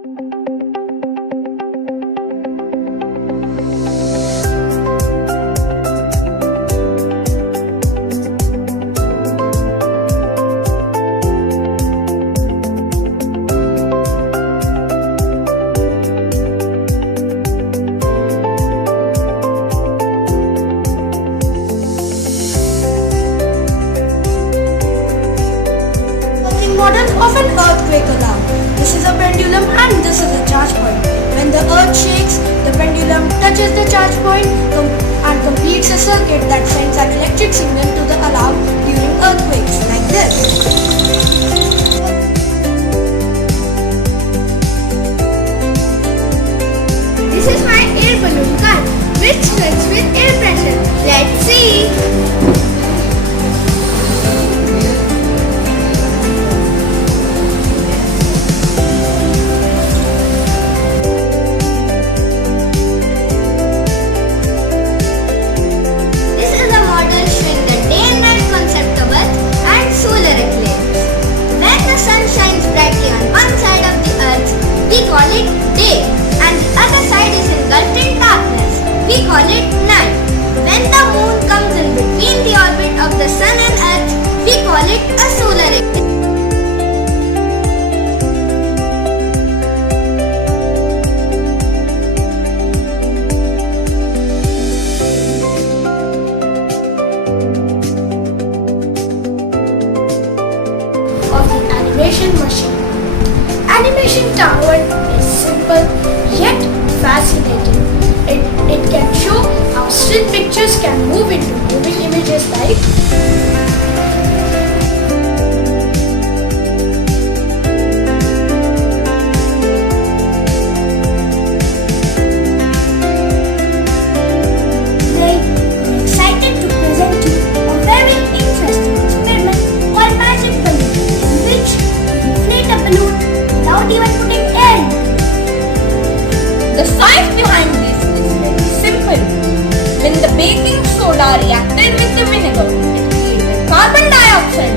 Model of an earthquake alarm. This is a pendulum and this is a charge point. When the earth shakes, the pendulum touches the charge point and completes a circuit that sends an electric signal to the alarm during earthquakes, like this. This is my air balloon gun, which works with air pressure. Let's see. This is a model showing the day and night concept of Earth and solar eclipse. When the sun shines brightly on one side of the Earth, we call it day, and the other side is engulfed in darkness. We call it night. When the moon comes in between the orbit of the sun and Earth, we call it a solar eclipse. Of the animation machine. Animation tower is simple yet fascinating. It can show how still pictures can move into moving images like I'm excited to present you a very interesting experiment called magic balloon, in which you inflate a balloon without even putting air in it. The science behind this is very simple. When the baking soda reacted with the vinegar, it created carbon dioxide,